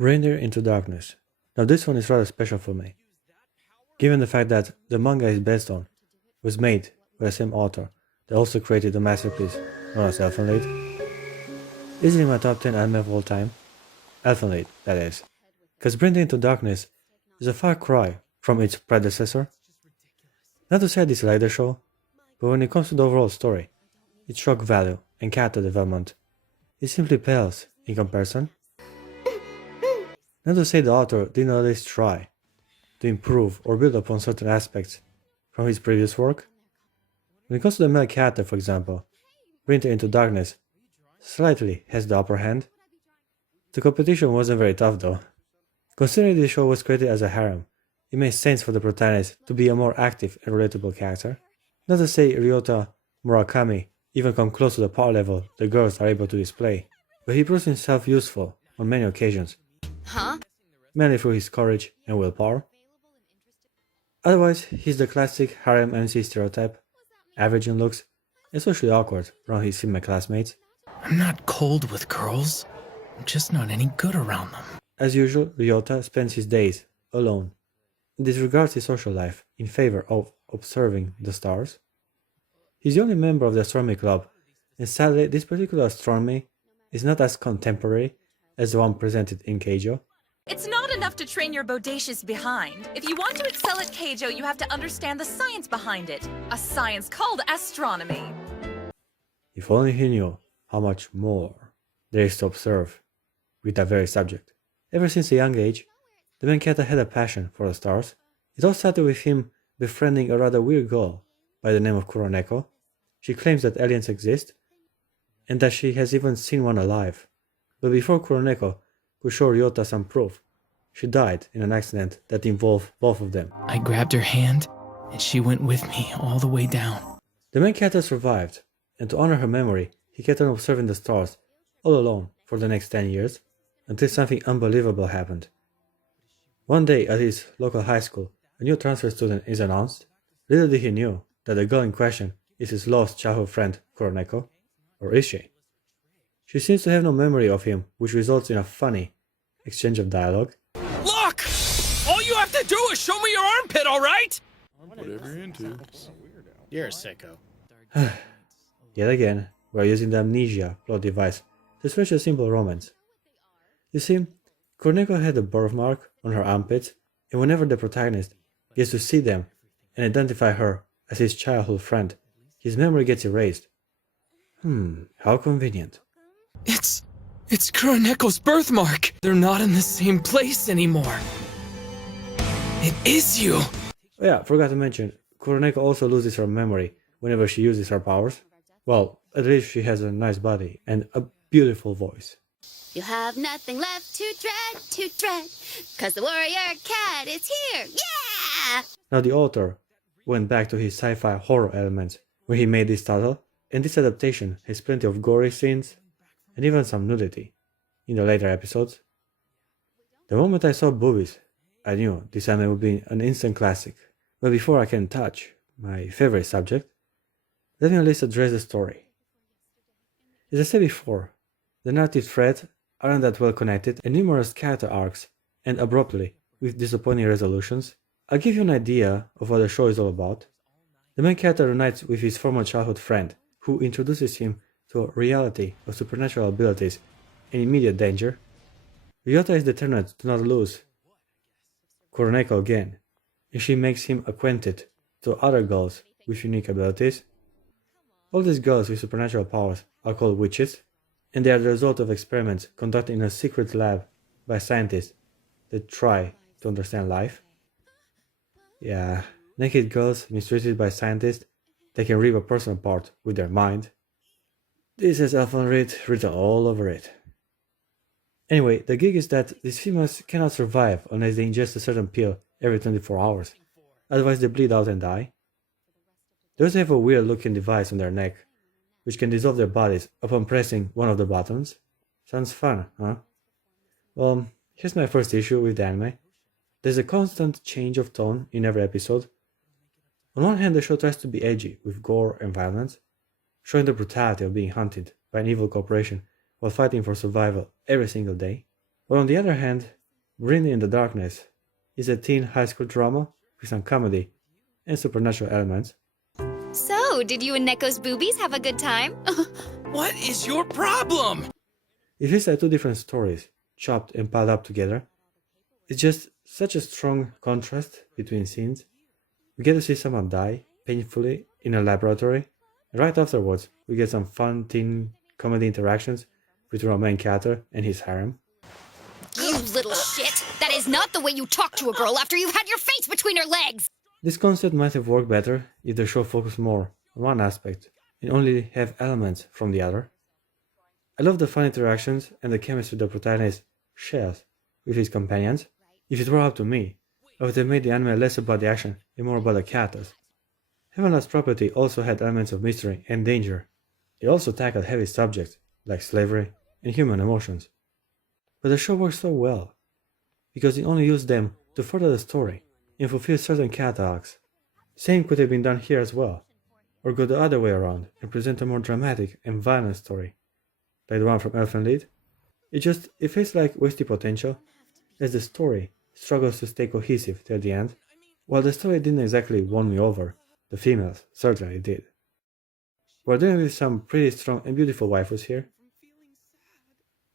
Brynhildr into Darkness. Now this one is rather special for me, given the fact that the manga is based on was made by the same author that also created the masterpiece known as Elfen Lied. Easily my top 10 anime of all time. Elfen Lied, that is. Because Brynhildr into Darkness is a far cry from its predecessor. Not to say I dislike the show, but when it comes to the overall story, its shock value and character development, it simply pales in comparison. Not to say the author didn't at least try to improve or build upon certain aspects from his previous work. When it comes to the male character, for example, Brynhildr into Darkness slightly has the upper hand. The competition wasn't very tough though. Considering this show was created as a harem, it makes sense for the protagonist to be a more active and relatable character. Not to say Ryota Murakami even come close to the power level the girls are able to display, but he proves himself useful on many occasions, mainly through his courage and willpower. Otherwise, he's the classic harem MC stereotype, average in looks, and socially awkward around his female classmates. I'm not cold with girls, I'm just not any good around them. As usual, Ryota spends his days alone and disregards his social life in favor of observing the stars. He's the only member of the astronomy club, and sadly this particular astronomy is not as contemporary as the one presented in Keijo. It's not enough to train your bodacious behind. If you want to excel at Keijo, you have to understand the science behind it. A science called astronomy. If only he knew how much more there is to observe with that very subject. Ever since a young age, the main character had a passion for the stars. It all started with him befriending a rather weird girl by the name of Kuroneko. She claims that aliens exist, and that she has even seen one alive. But before Kuroneko could show Ryota some proof, she died in an accident that involved both of them. I grabbed her hand, and she went with me all the way down. The main character survived, and to honor her memory, he kept on observing the stars all alone for the next 10 years, until something unbelievable happened. One day at his local high school, a new transfer student is announced. Little did he know that the girl in question is his lost childhood friend Kuroneko, or is she? She seems to have no memory of him, which results in a funny exchange of dialogue. Look! All you have to do is show me your armpit, alright? Whatever you're into. You're a sicko. Yet again, we are using the amnesia plot device to stretch a simple romance. You see, Kuroneko had a birthmark on her armpits, and whenever the protagonist gets to see them and identify her as his childhood friend, his memory gets erased. How convenient. It's Kuroneko's birthmark. They're not in the same place anymore. It is you. Oh yeah, forgot to mention, Kuroneko also loses her memory whenever she uses her powers. Well, at least she has a nice body and a beautiful voice. You have nothing left to dread, cause the warrior cat is here, yeah! Now the author went back to his sci-fi horror elements when he made this title, and this adaptation has plenty of gory scenes and even some nudity in the later episodes. The moment I saw boobies, I knew this anime would be an instant classic. But before I can touch my favorite subject, let me at least address the story. As I said before, the narrative threads aren't that well connected and numerous character arcs end abruptly with disappointing resolutions. I'll give you an idea of what the show is all about. The main character reunites with his former childhood friend, who introduces him to a reality of supernatural abilities and immediate danger. Ryota is determined to not lose Kuroneko again, and she makes him acquainted to other girls with unique abilities. All these girls with supernatural powers are called witches, and they are the result of experiments conducted in a secret lab by scientists that try to understand life. Yeah, naked girls mistreated by scientists that can rip a person apart with their mind. This has Elfen Lied written all over it. Anyway, the gig is that these females cannot survive unless they ingest a certain pill every 24 hours, otherwise they bleed out and die. They also have a weird looking device on their neck, which can dissolve their bodies upon pressing one of the buttons. Sounds fun, huh? Well, here's my first issue with the anime. There's a constant change of tone in every episode. On one hand, the show tries to be edgy with gore and violence, showing the brutality of being hunted by an evil corporation while fighting for survival every single day. But on the other hand, Brindy in the Darkness is a teen high school drama with some comedy and supernatural elements. So, did you and Neko's boobies have a good time? What is your problem? It feels like two different stories, chopped and piled up together. It's just such a strong contrast between scenes. We get to see someone die painfully in a laboratory, and right afterwards, we get some fun teen comedy interactions between our main character and his harem. You little shit! That is not the way you talk to a girl after you've had your face between her legs! This concept might have worked better if the show focused more on one aspect and only have elements from the other. I love the fun interactions and the chemistry the protagonist shares with his companions. If it were up to me, I would have made the anime less about the action and more about the characters. Heaven Lost Property also had elements of mystery and danger. It also tackled heavy subjects like slavery and human emotions. But the show works so well because it only used them to further the story and fulfill certain character arcs. Same could have been done here as well, or go the other way around and present a more dramatic and violent story, like the one from Elfen Lied. It feels like wasted potential, as the story struggles to stay cohesive till the end. While the story didn't exactly won me over, the females certainly did. We're dealing with some pretty strong and beautiful waifus here.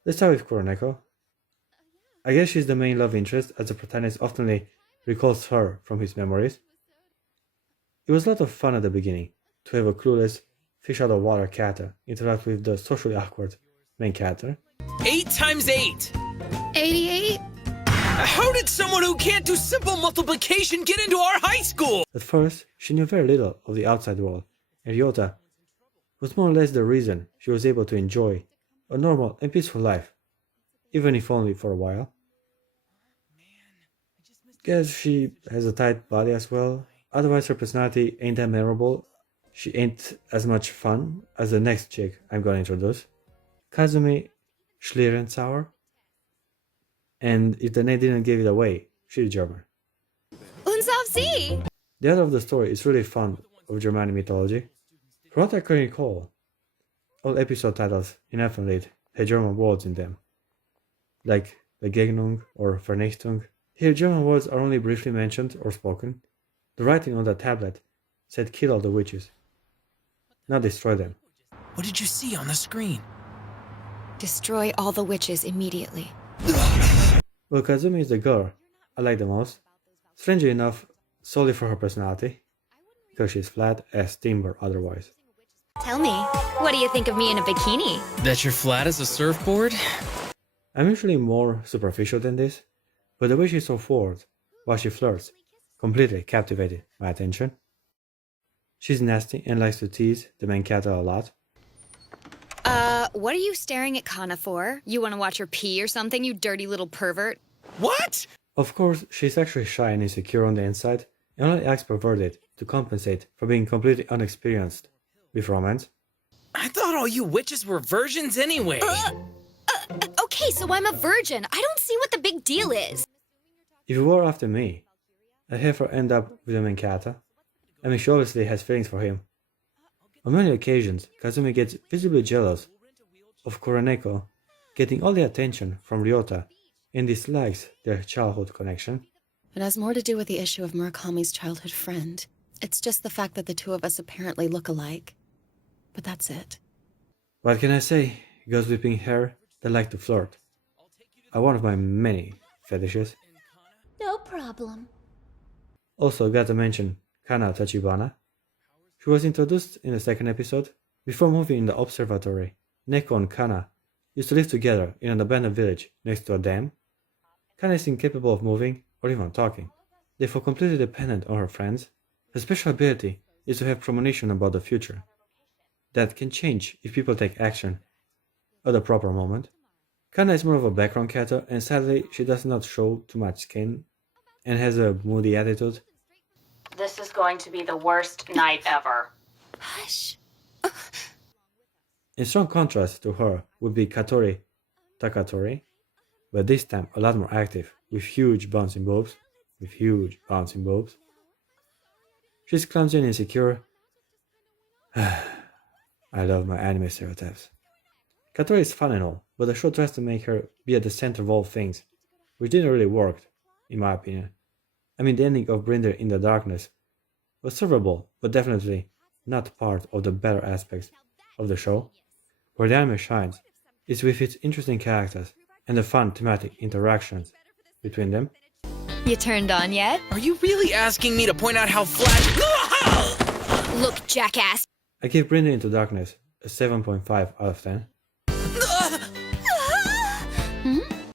Let's start with Kuroneko. I guess she's the main love interest, as the protagonist often recalls her from his memories. It was a lot of fun at the beginning to have a clueless, fish out of water character interact with the socially awkward main character. 8 times 8. 88? How did someone who can't do simple multiplication get into our high school? At first, she knew very little of the outside world, and Ryota was more or less the reason she was able to enjoy a normal and peaceful life, even if only for a while. Guess she has a tight body as well, otherwise her personality ain't that memorable. She ain't as much fun as the next chick I'm gonna introduce, Kazumi Schlierenzauer. And if the name didn't give it away, she's German. Uns auf Sie! The other of the story is really fun of Germanic mythology. From what I can recall, all episode titles in Elfen Lied had German words in them, like Begegnung or Vernichtung. Here German words are only briefly mentioned or spoken. The writing on the tablet said kill all the witches, not destroy them. What did you see on the screen? Destroy all the witches immediately. Well, Kazumi is the girl I like the most, strangely enough solely for her personality, because she's flat as timber otherwise. Tell me, what do you think of me in a bikini? That you're flat as a surfboard? I'm usually more superficial than this, but the way she's so forward while she flirts completely captivated my attention. She's nasty and likes to tease the main character a lot. What are you staring at Kana for? You want to watch her pee or something, you dirty little pervert? What? Of course, she's actually shy and insecure on the inside, and only acts perverted to compensate for being completely unexperienced with romance. I thought all you witches were virgins anyway. Okay, so I'm a virgin. I don't see what the big deal is. If you were after me, I'd have her end up with the main character. I mean, she obviously has feelings for him. On many occasions, Kazumi gets visibly jealous of Kuroneko getting all the attention from Ryota and dislikes their childhood connection. It has more to do with the issue of Murakami's childhood friend. It's just the fact that the two of us apparently look alike. But that's it. What can I say? Girls with pink hair that like to flirt are one of my many fetishes. No problem. Also gotta mention Kana Tachibana. She was introduced in the second episode. Before moving in the observatory, Neko and Kana used to live together in an abandoned village next to a dam. Kana is incapable of moving or even talking, therefore completely dependent on her friends. Her special ability is to have premonition about the future. That can change if people take action at the proper moment. Kana is more of a background character, and sadly she does not show too much skin and has a moody attitude. This is going to be the worst night ever. Hush. In strong contrast to her would be Katori Takatori, but this time a lot more active, with huge bouncing boobs. She's clumsy and insecure. I love my anime stereotypes. Katori is fun and all, but the show tries to make her be at the center of all things, which didn't really work, in my opinion. I mean, the ending of Brynhildr in the darkness was servable, but definitely not part of the better aspects of the show. Where the anime shines is with its interesting characters and the fun thematic interactions between them. You turned on yet? Are you really asking me to point out how Flash... Look, jackass. I give Brynhildr Into Darkness a 7.5 out of 10.